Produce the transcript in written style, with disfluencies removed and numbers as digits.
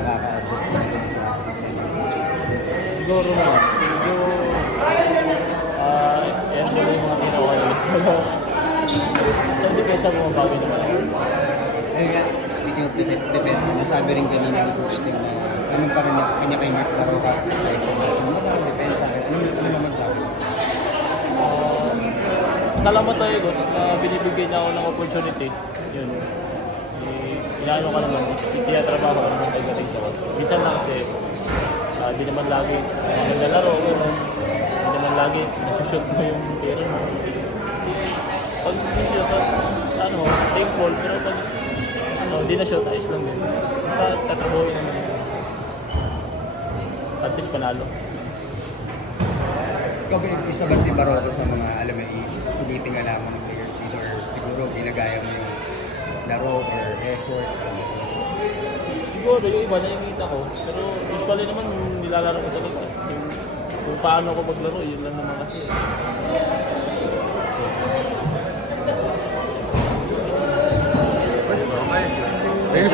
nakaka-adjust din sa system ng coaching? Siguro naman, medyo yan yung mga ginawa nila. So, hindi ko siya bumabawi naman. Ayun nga, speaking of defense, nasabi rin kanina ni Coach Tim na ganun pa rin kanya kay Mark Laroca kahit sa Nelson. Ano naman defense? Ano naman sabi? Salamat tayo, Coach, na binibigyan niya ako ng opportunity. Yun. Inaano ka naman, tinatrabaho ka naman pagdating sa coach. Minsan lang kasi, di naman lagi naglalaro, gano'n. Di naman lagi nasushoot mo yung tira mo. Pag shoot, take ball, pero pag di na shoot, ayos lang din. Basta tatrabahoin naman. At least panalo. Ikaw ba isa ba si Baroka sa mga, alam mo, tinitingala mo ng players dito or siguro ginagaya mo yung laro or effort? Siguro yung iba nakikita ko, pero usually naman nilalaro ko talaga. Kung paano ako maglaro, yun lang naman kasi. Ayun,